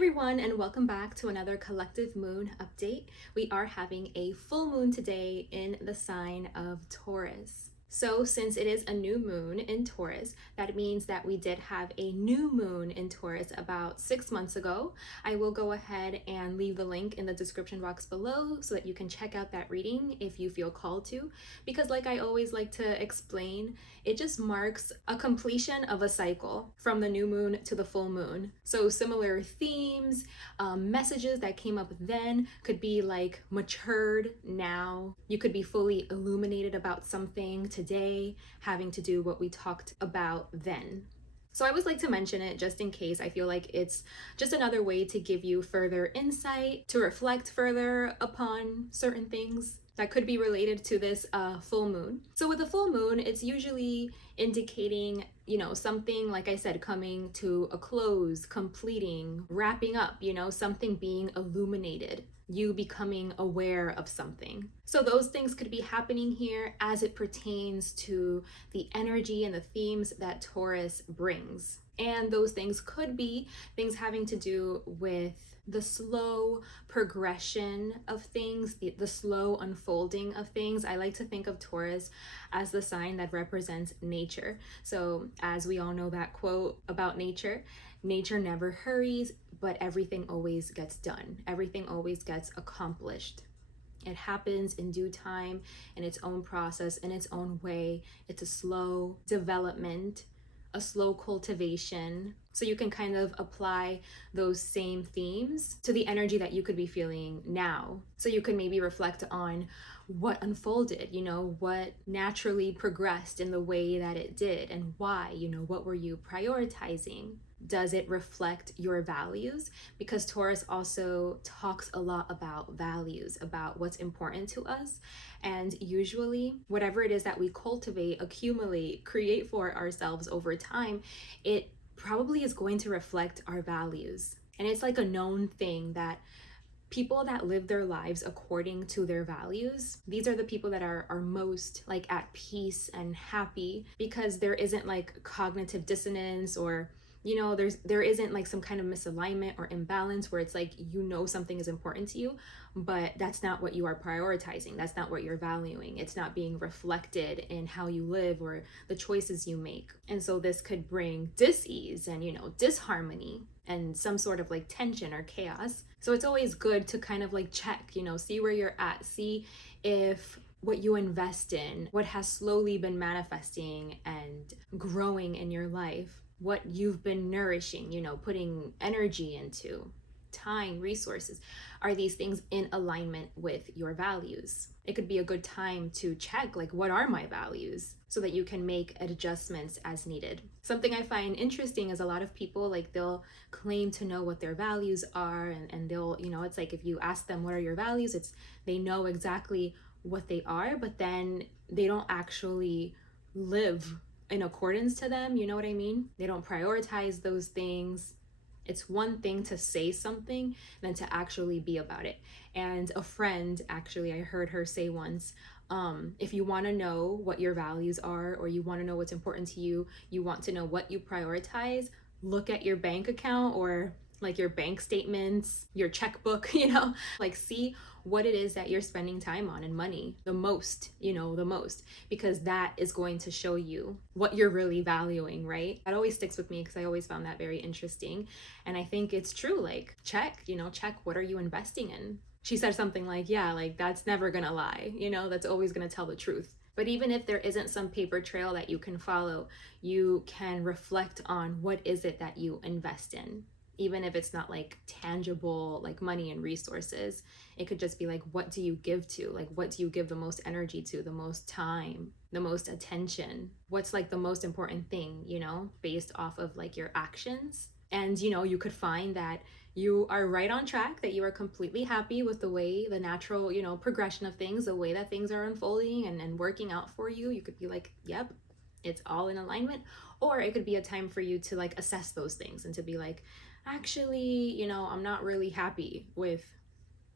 everyone, and welcome back to another collective moon update. We are having a full moon today in the sign of Taurus. So, since it is a new moon in Taurus, that means that we did have a new moon in Taurus about 6 months ago. I will go ahead and leave the link in the description box below so that you can check out that reading if you feel called to. Because, like I always like to explain, it just marks a completion of a cycle from the new moon to the full moon. So, similar themes, messages that came up then could be like matured now. You could be fully illuminated about something today, having to do what we talked about then. So I always like to mention it just in case. I feel like it's just another way to give you further insight, to reflect further upon certain things that could be related to this full moon. So with a full moon, it's usually indicating, something, like I said, coming to a close, completing, wrapping up, something being illuminated, you becoming aware of something. So those things could be happening here as it pertains to the energy and the themes that Taurus brings. And those things could be things having to do with the slow progression of things, the slow unfolding of things. I like to think of Taurus as the sign that represents nature. So as we all know that quote about nature, nature never hurries, but everything always gets done. Everything always gets accomplished. It happens in due time, in its own process, in its own way. It's a slow development, a slow cultivation. So you can kind of apply those same themes to the energy that you could be feeling now. So you can maybe reflect on what unfolded, what naturally progressed in the way that it did and why, what were you prioritizing? Does it reflect your values? Because Taurus also talks a lot about values, about what's important to us. And usually, whatever it is that we cultivate, accumulate, create for ourselves over time, it probably is going to reflect our values. And it's like a known thing that people that live their lives according to their values, these are the people that are most like at peace and happy, because there isn't like cognitive dissonance, or there isn't like some kind of misalignment or imbalance where it's like something is important to you, but that's not what you are prioritizing, that's not what you're valuing, it's not being reflected in how you live or the choices you make. And so this could bring dis-ease and disharmony and some sort of like tension or chaos. So it's always good to kind of like check, see where you're at, see if what you invest in, what has slowly been manifesting and growing in your life, what you've been nourishing, putting energy into, time, resources, are these things in alignment with your values? It could be a good time to check, like, what are my values, so that you can make adjustments as needed. Something I find interesting is a lot of people, like, they'll claim to know what their values are, and they'll, it's like if you ask them what are your values, they know exactly what they are, but then they don't actually live in accordance to them. You know what I mean? They don't prioritize those things. It's one thing to say something than to actually be about it. And a friend, actually, I heard her say once, if you want to know what your values are, or you want to know what's important to you, you want to know what you prioritize, look at your bank account or like your bank statements, your checkbook, like see what it is that you're spending time on and money the most, because that is going to show you what you're really valuing, right? That always sticks with me because I always found that very interesting. And I think it's true, like check what are you investing in? She said something like, yeah, like that's never gonna lie, that's always gonna tell the truth. But even if there isn't some paper trail that you can follow, you can reflect on what is it that you invest in. Even if it's not like tangible, like money and resources, it could just be like, what do you give to? Like, what do you give the most energy to, the most time, the most attention? What's like the most important thing, based off of like your actions? And, you could find that you are right on track, that you are completely happy with the way, the natural, progression of things, the way that things are unfolding and working out for you. You could be like, yep, it's all in alignment. Or it could be a time for you to like assess those things and to be like, actually, I'm not really happy with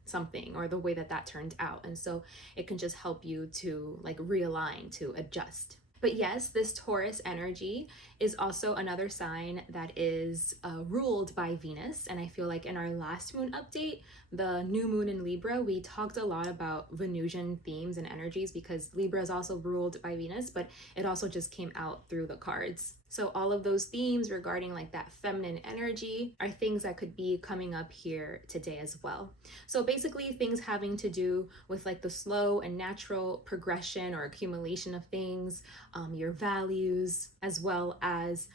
something or the way that turned out. And so it can just help you to like realign, to adjust. But yes, this Taurus energy is also another sign that is ruled by Venus. And I feel like in our last moon update, the new moon in Libra, we talked a lot about Venusian themes and energies because Libra is also ruled by Venus, but it also just came out through the cards. So all of those themes regarding like that feminine energy are things that could be coming up here today as well. So basically things having to do with like the slow and natural progression or accumulation of things, your values, as well as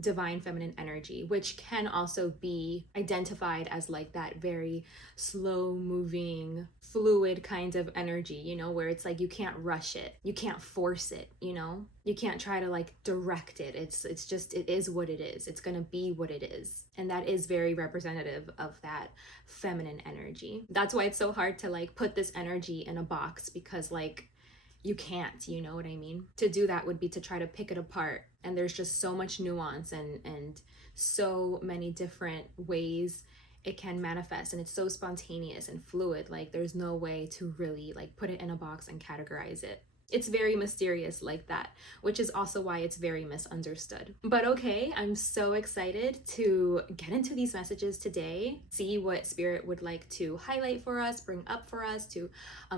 divine feminine energy, which can also be identified as like that very slow moving, fluid kind of energy, you know, where it's like you can't rush it, you can't force it, you know, you can't try to like direct it. It's just, it is what it is. It's gonna be what it is. And that is very representative of that feminine energy. That's why it's so hard to like put this energy in a box, because like you can't, you know what I mean? To do that would be to try to pick it apart. And there's just so much nuance and so many different ways it can manifest, and it's so spontaneous and fluid. Like there's no way to really like put it in a box and categorize it. It's very mysterious like that, which is also why it's very misunderstood. But okay, I'm so excited to get into these messages today, see what Spirit would like to highlight for us, bring up for us to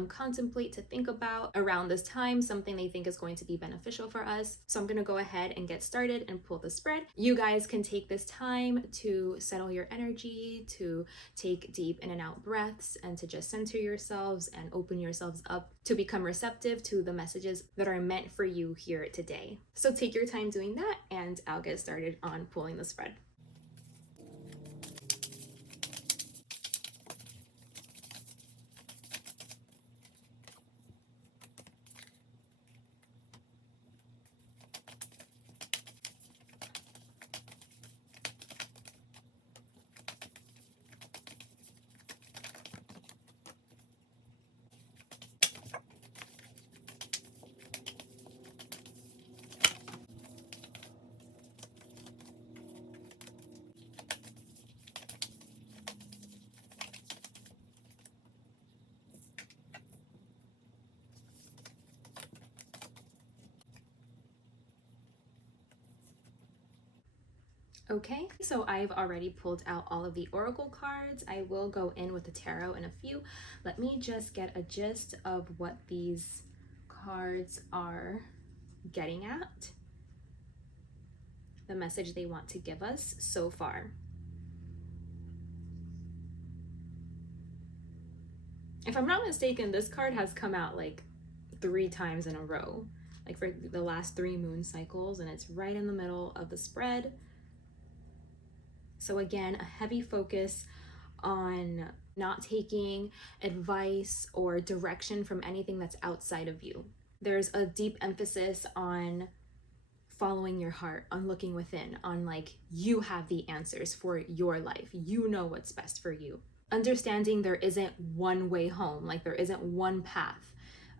contemplate, to think about around this time, something they think is going to be beneficial for us. So I'm going to go ahead and get started and pull the spread. You guys can take this time to settle your energy, to take deep in and out breaths, and to just center yourselves and open yourselves up to become receptive to the messages that are meant for you here today. So take your time doing that, and I'll get started on pulling the spread. Okay, so I've already pulled out all of the oracle cards. I will go in with the tarot in a few. Let me just get a gist of what these cards are getting at, the message they want to give us so far. If I'm not mistaken, this card has come out like 3 times in a row, like for the last 3 moon cycles, and it's right in the middle of the spread. So again, a heavy focus on not taking advice or direction from anything that's outside of you. There's a deep emphasis on following your heart, on looking within, on like you have the answers for your life. You know what's best for you. Understanding there isn't one way home, like there isn't one path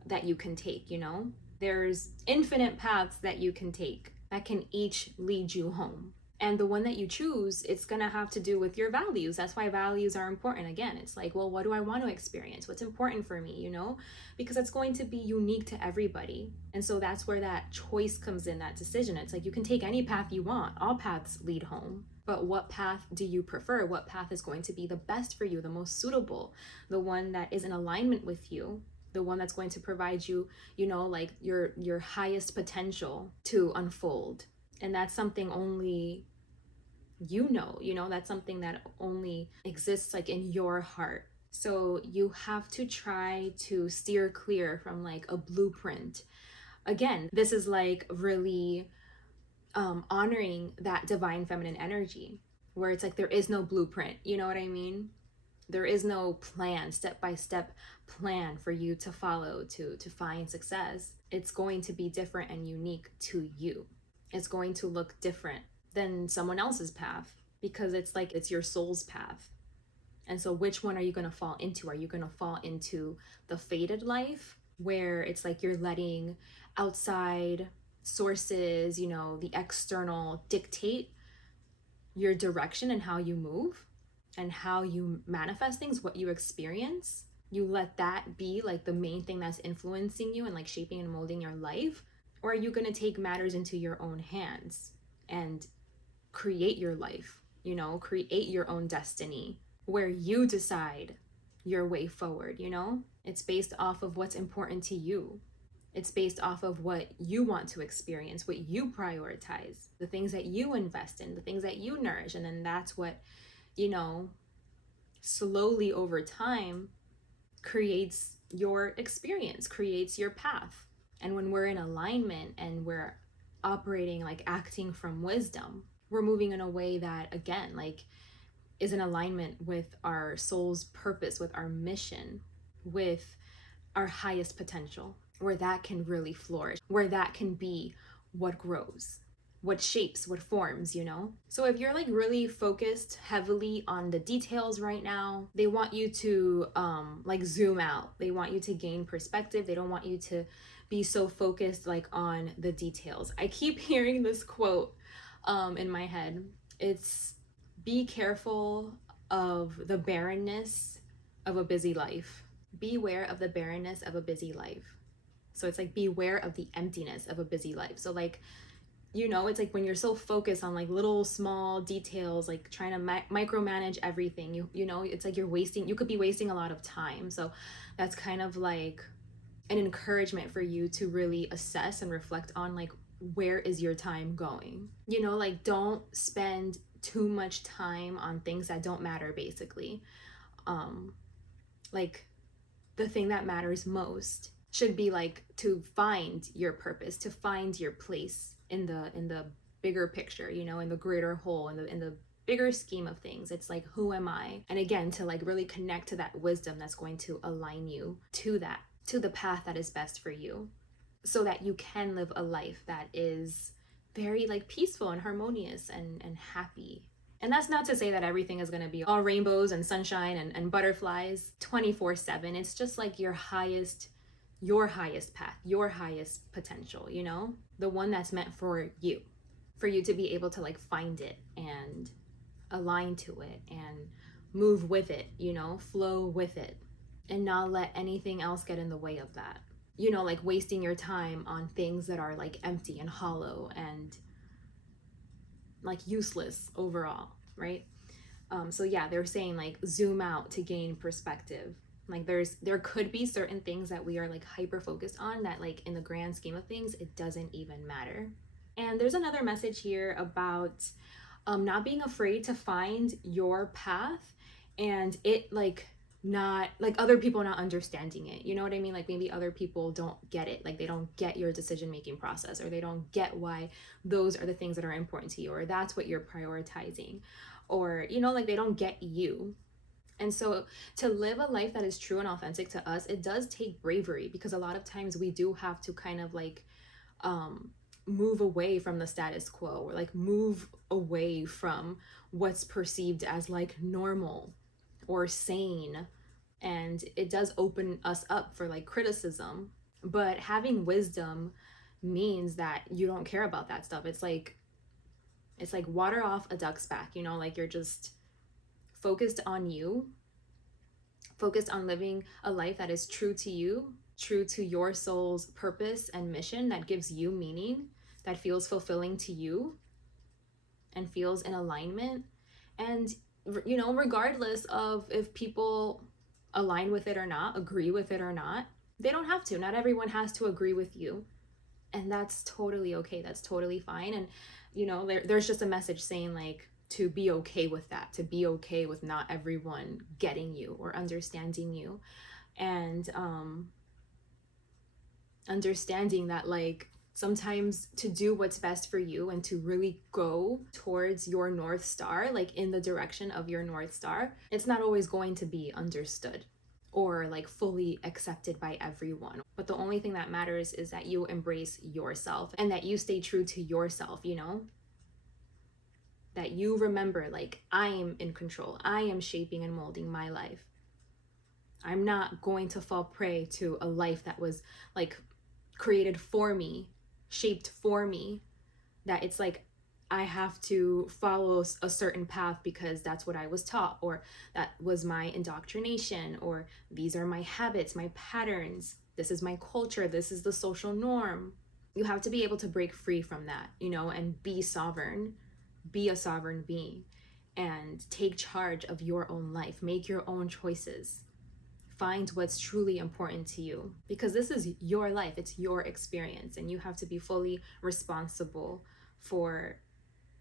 that you can take, you know? There's infinite paths that you can take that can each lead you home. And the one that you choose, it's gonna have to do with your values. That's why values are important. Again, it's like, well, what do I want to experience? What's important for me, you know? Because it's going to be unique to everybody. And so that's where that choice comes in, that decision. It's like you can take any path you want. All paths lead home. But what path do you prefer? What path is going to be the best for you, the most suitable, the one that is in alignment with you, the one that's going to provide you, you know, like your highest potential to unfold. And that's something only you know, that's something that only exists like in your heart. So you have to try to steer clear from like a blueprint. Again, this is like really honoring that divine feminine energy, where it's like there is no blueprint, you know what I mean? There is no plan, step-by-step plan for you to follow to find success. It's going to be different and unique to you. It's going to look different than someone else's path, because it's like it's your soul's path. And so which one are you going to fall into? Are you going to fall into the fated life, where it's like you're letting outside sources, you know, the external dictate your direction and how you move and how you manifest things, what you experience? You let that be like the main thing that's influencing you and like shaping and molding your life? Or are you going to take matters into your own hands and create your life, create your own destiny where you decide your way forward, It's based off of what's important to you. It's based off of what you want to experience, what you prioritize, the things that you invest in, the things that you nourish. And then that's what, slowly over time creates your experience, creates your path. And when we're in alignment and we're operating, like acting from wisdom, we're moving in a way that, again, like is in alignment with our soul's purpose, with our mission, with our highest potential, where that can really flourish, where that can be what grows, what shapes, what forms, So if you're like really focused heavily on the details right now, they want you to like zoom out. They want you to gain perspective. They don't want you to be so focused like on the details. I keep hearing this quote in my head. It's, be careful of the barrenness of a busy life. Beware of the barrenness of a busy life. So it's like, beware of the emptiness of a busy life. So like, it's like when you're so focused on like little small details, like trying to micromanage everything, it's like you could be wasting a lot of time. So that's kind of like an encouragement for you to really assess and reflect on like, where is your time going? Like don't spend too much time on things that don't matter, basically. Like the thing that matters most should be like to find your purpose, to find your place in the bigger picture, in the greater whole, in the bigger scheme of things. It's like, who am I? And again, to like really connect to that wisdom that's going to align you to the path that is best for you, so that you can live a life that is very like peaceful and harmonious and happy. And that's not to say that everything is going to be all rainbows and sunshine and butterflies 24/7. It's just like your highest path, your highest potential, the one that's meant for you to be able to like find it and align to it and move with it, flow with it, and not let anything else get in the way of that. Like wasting your time on things that are like empty and hollow and like useless overall, right? So yeah, they're saying like zoom out to gain perspective. Like there could be certain things that we are like hyper focused on that like in the grand scheme of things, it doesn't even matter. And there's another message here about not being afraid to find your path, and it like not like other people not understanding it, you know what I mean? Like maybe other people don't get it, like they don't get your decision making process, or they don't get why those are the things that are important to you, or that's what you're prioritizing, or like they don't get you. And so to live a life that is true and authentic to us, it does take bravery, because a lot of times we do have to kind of like move away from the status quo, or like move away from what's perceived as like normal or sane. And it does open us up for like criticism, but having wisdom means that you don't care about that stuff. It's like water off a duck's back, like you're just focused on you, focused on living a life that is true to you, true to your soul's purpose and mission, that gives you meaning, that feels fulfilling to you and feels in alignment. And regardless of if people align with it or not, agree with it or not, they don't have to. Not everyone has to agree with you, and that's totally okay. That's totally fine. And there's just a message saying like to be okay with that, to be okay with not everyone getting you or understanding you, and understanding that like sometimes to do what's best for you and to really go towards your North Star, like in the direction of your North Star, it's not always going to be understood or like fully accepted by everyone. But the only thing that matters is that you embrace yourself and that you stay true to yourself, that you remember like, I am in control. I am shaping and molding my life. I'm not going to fall prey to a life that was like created for me, shaped for me, that it's like I have to follow a certain path because that's what I was taught, or that was my indoctrination, or these are my habits, my patterns, this is my culture, this is the social norm. You have to be able to break free from that, you know, and be sovereign, be a sovereign being, and take charge of your own life, make your own choices, find what's truly important to you, because this is your life, it's your experience, and you have to be fully responsible for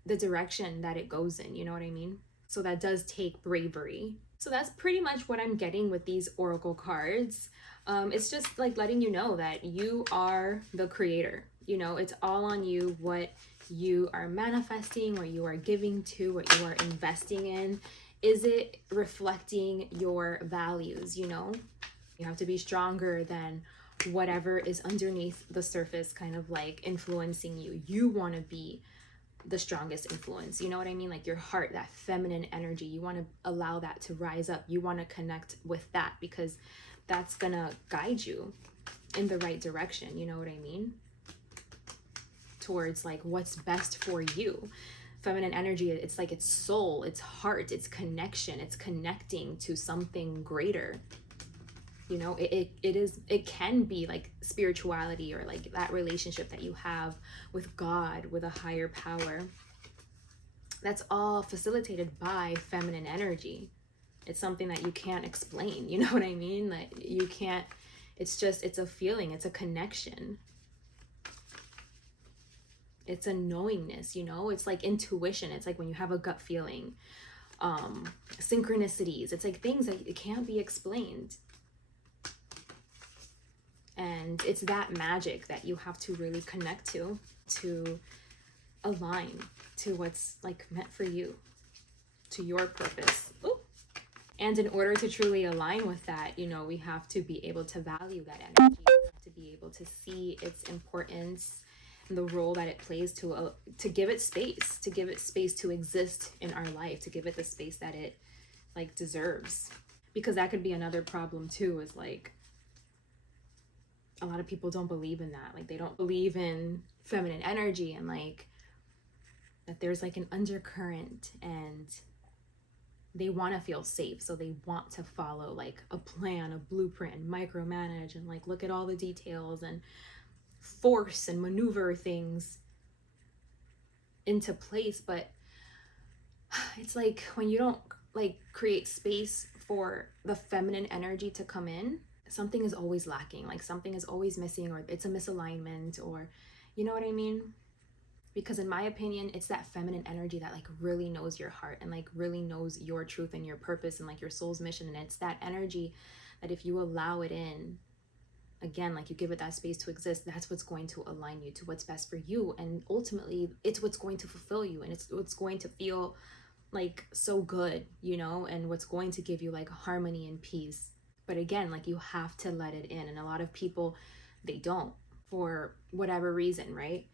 the direction that it goes in, you know what I mean? So that does take bravery. So that's pretty much what I'm getting with these oracle cards. It's just like letting you know that you are the creator. You know, it's all on you, what you are manifesting, what you are giving to, what you are investing in. Is it reflecting your values, you know? You have to be stronger than whatever is underneath the surface, kind of like influencing you. You want to be the strongest influence, you know what I mean? Like your heart, that feminine energy, you want to allow that to rise up. You want to connect with that, because that's gonna guide you in the right direction, you know what I mean? Towards like what's best for you. Feminine energy, it's like it's soul, it's heart, it's connection, it's connecting to something greater. You know, it can be like spirituality, or like that relationship that you have with God, with a higher power. That's all facilitated by feminine energy. It's something that you can't explain, you know what I mean? Like you can't, it's a feeling, it's a connection. It's a knowingness, you know? It's like intuition. It's like when you have a gut feeling. Synchronicities. It's like things that it can't be explained. And it's that magic that you have to really connect to align to what's like meant for you, to your purpose. Ooh. And in order to truly align with that, you know, we have to be able to value that energy. We have to be able to see its importance and the role that it plays, to give it space, to exist in our life, to give it the space that it like deserves. Because that could be another problem too, is like a lot of people don't believe in that. Like they don't believe in feminine energy, and like that there's like an undercurrent, and they want to feel safe, so they want to follow like a plan, a blueprint, and micromanage, and like look at all the details and force and maneuver things into place. But it's like when you don't like create space for the feminine energy to come in, something is always lacking, like something is always missing, or it's a misalignment, or you know what I mean? Because in my opinion, it's that feminine energy that like really knows your heart, and like really knows your truth and your purpose and like your soul's mission. And it's that energy that if you allow it in, again, like you give it that space to exist, that's what's going to align you to what's best for you. And ultimately it's what's going to fulfill you, and it's what's going to feel like so good, you know, and what's going to give you like harmony and peace. But again, like you have to let it in. And a lot of people, they don't, for whatever reason, right?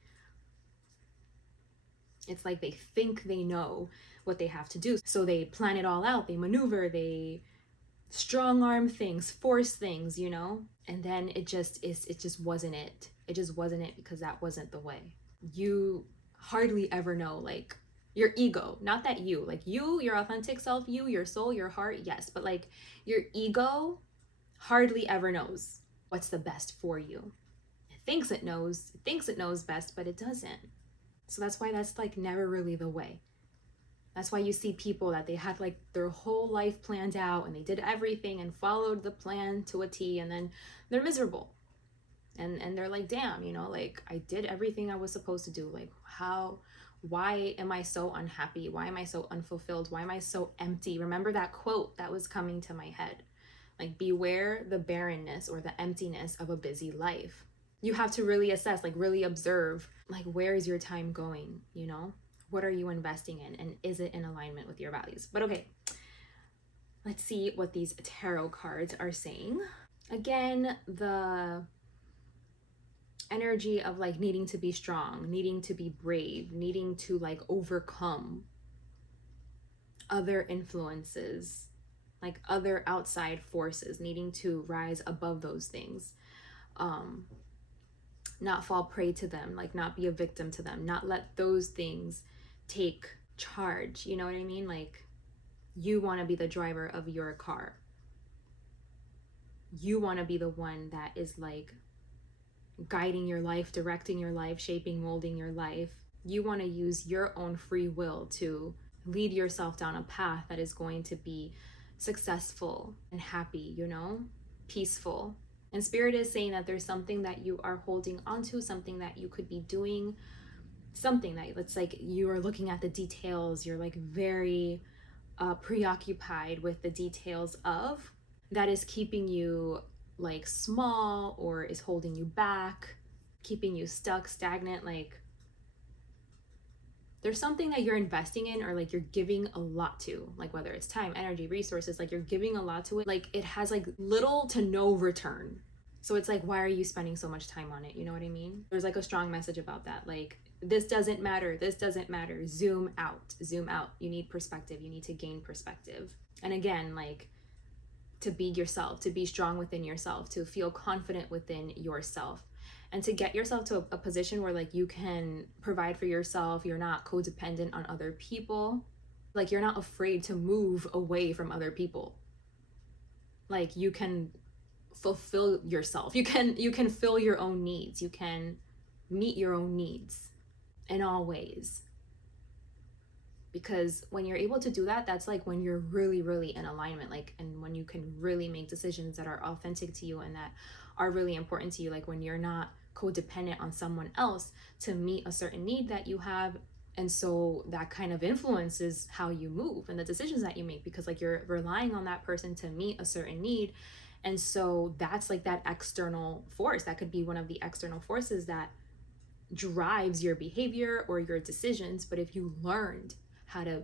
It's like they think they know what they have to do, so they plan it all out, they maneuver, they strong arm things, force things, you know? And then it just wasn't it. It just wasn't it, because that wasn't the way. You hardly ever know, like your ego, not that you, like you, your authentic self, you, your soul, your heart, yes, but like your ego hardly ever knows what's the best for you. It thinks it knows best, but it doesn't. So that's why that's like never really the way. That's why you see people that they had like their whole life planned out, and they did everything and followed the plan to a T, and then they're miserable. And they're like, damn, you know, like I did everything I was supposed to do. Like why am I so unhappy? Why am I so unfulfilled? Why am I so empty? Remember that quote that was coming to my head? Like, beware the barrenness or the emptiness of a busy life. You have to really assess, like really observe, like where is your time going, you know? What are you investing in? And is it in alignment with your values? But okay, let's see what these tarot cards are saying. Again, the energy of like needing to be strong, needing to be brave, needing to like overcome other influences, like other outside forces, needing to rise above those things. Not fall prey to them, like not be a victim to them, not let those things take charge, you know what I mean? Like you want to be the driver of your car. You want to be the one that is like guiding your life, directing your life, shaping, molding your life. You want to use your own free will to lead yourself down a path that is going to be successful and happy, peaceful. And Spirit is saying that there's something that you are holding onto, something that you could be doing, something that it's like you are looking at the details, you're like very preoccupied with the details of, that is keeping you like small or is holding you back, keeping you stuck, stagnant. Like there's something that you're investing in or like you're giving a lot to, like whether it's time, energy, resources, like you're giving a lot to it, like it has like little to no return. So it's like, why are you spending so much time on it? You know what I mean? There's like a strong message about that. Like, this doesn't matter. This doesn't matter. Zoom out. Zoom out. You need perspective. You need to gain perspective. And again, like to be yourself, to be strong within yourself, to feel confident within yourself, and to get yourself to a position where like you can provide for yourself. You're not codependent on other people. Like you're not afraid to move away from other people. Like you can fulfill yourself. You can fill your own needs. You can meet your own needs in all ways. Because when you're able to do that, that's like when you're really, really in alignment, like, and when you can really make decisions that are authentic to you and that are really important to you, like when you're not codependent on someone else to meet a certain need that you have. And so that kind of influences how you move and the decisions that you make, because like you're relying on that person to meet a certain need. And so that's like that external force. That could be one of the external forces that drives your behavior or your decisions. But if you learned how to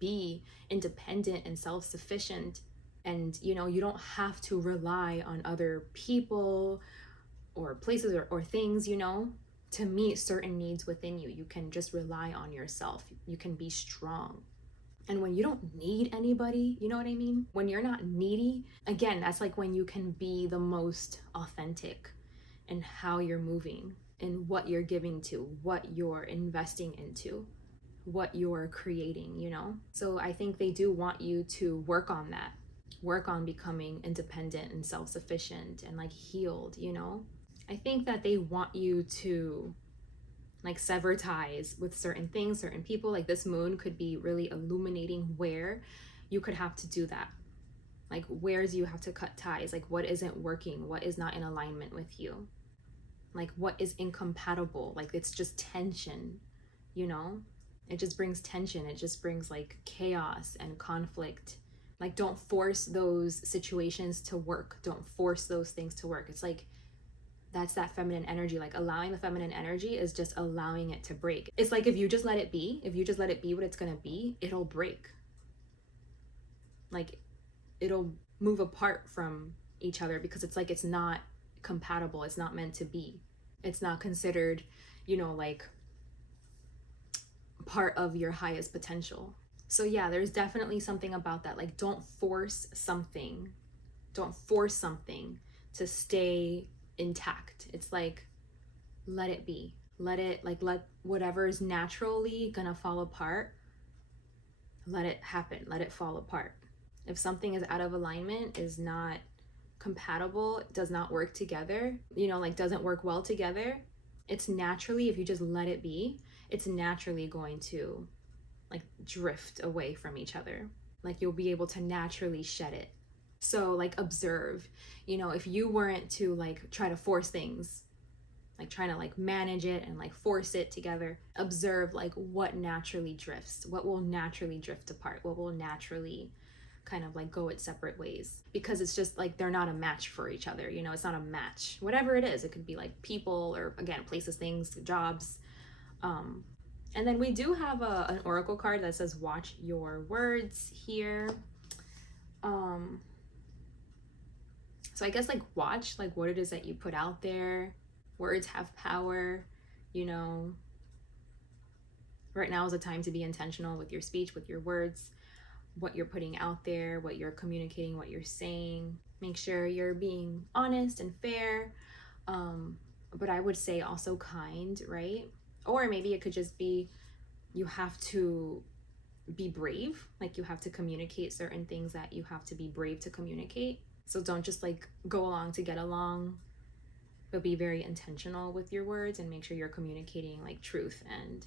be independent and self-sufficient, and you don't have to rely on other people or places or things, to meet certain needs within you. You can just rely on yourself. You can be strong. And when you don't need anybody, you know what I mean? When you're not needy, again, that's like when you can be the most authentic in how you're moving and what you're giving to, what you're investing into, what you're creating, So I think they do want you to work on that, work on becoming independent and self-sufficient and like healed, I think that they want you to like sever ties with certain things, certain people. Like this moon could be really illuminating where you could have to do that. Like where do you have to cut ties? Like what isn't working? What is not in alignment with you? Like what is incompatible? Like it's just tension, It just brings tension. It just brings like chaos and conflict. Like don't force those situations to work. Don't force those things to work. It's like, that's that feminine energy. Like allowing the feminine energy is just allowing it to break. It's like if you just let it be what it's gonna be, it'll break. Like it'll move apart from each other because it's like it's not compatible. It's not meant to be. It's not considered, like part of your highest potential. So yeah, there's definitely something about that. Like don't force something to stay intact. It's like, let it be. Let whatever is naturally gonna fall apart, let it happen. Let it fall apart. If something is out of alignment, is not compatible, does not work together, doesn't work well together, it's naturally, if you just let it be, it's naturally going to like drift away from each other. Like you'll be able to naturally shed it. So like observe, if you weren't to like try to force things, like trying to like manage it and like force it together, observe like what naturally drifts, what will naturally drift apart, what will naturally kind of like go its separate ways, because it's just like they're not a match for each other. It's not a match, whatever it is. It could be like people or again places, things, jobs. And then we do have an oracle card that says watch your words here. So I guess like watch like what it is that you put out there. Words have power, Right now is a time to be intentional with your speech, with your words, what you're putting out there, what you're communicating, what you're saying. Make sure you're being honest and fair. But I would say also kind, right? Or maybe it could just be you have to be brave. Like you have to communicate certain things that you have to be brave to communicate. So don't just like go along to get along. but be very intentional with your words and make sure you're communicating like truth and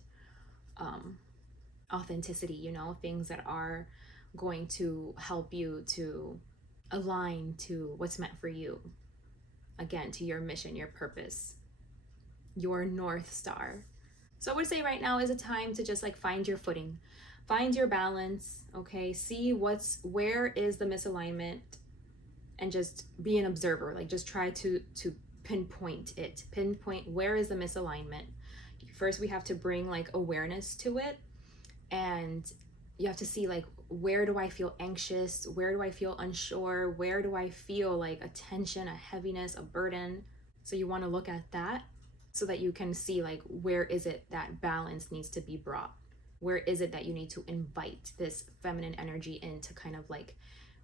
authenticity, you know, things that are going to help you to align to what's meant for you. Again, to your mission, your purpose, your North Star. So I would say right now is a time to just like find your footing, find your balance, okay? See where is the misalignment, and just be an observer. Like just try to pinpoint it. Pinpoint where is the misalignment. First we have to bring like awareness to it, and you have to see like, where do I feel anxious? Where do I feel unsure? Where do I feel like a tension, a heaviness, a burden? So you want to look at that so that you can see like, where is it that balance needs to be brought? Where is it that you need to invite this feminine energy in to kind of like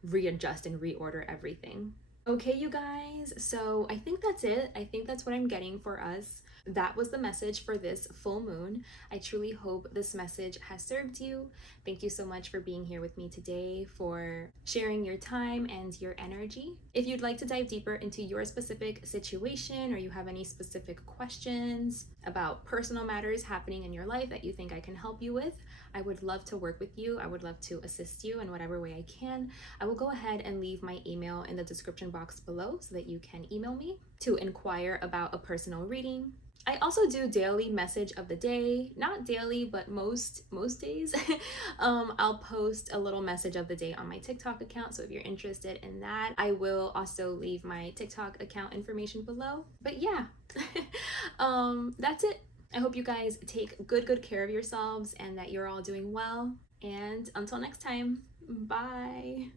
readjust and reorder everything? Okay, you guys, so I think that's it. I think that's what I'm getting for us. That was the message for this full moon. I truly hope this message has served you. Thank you so much for being here with me today, for sharing your time and your energy. If you'd like to dive deeper into your specific situation, or you have any specific questions about personal matters happening in your life that you think I can help you with, I would love to work with you. I would love to assist you in whatever way I can. I will go ahead and leave my email in the description box below so that you can email me to inquire about a personal reading. I also do daily message of the day, not daily, but most days. I'll post a little message of the day on my TikTok account. So if you're interested in that, I will also leave my TikTok account information below. But yeah, that's it. I hope you guys take good care of yourselves and that you're all doing well. And until next time, bye.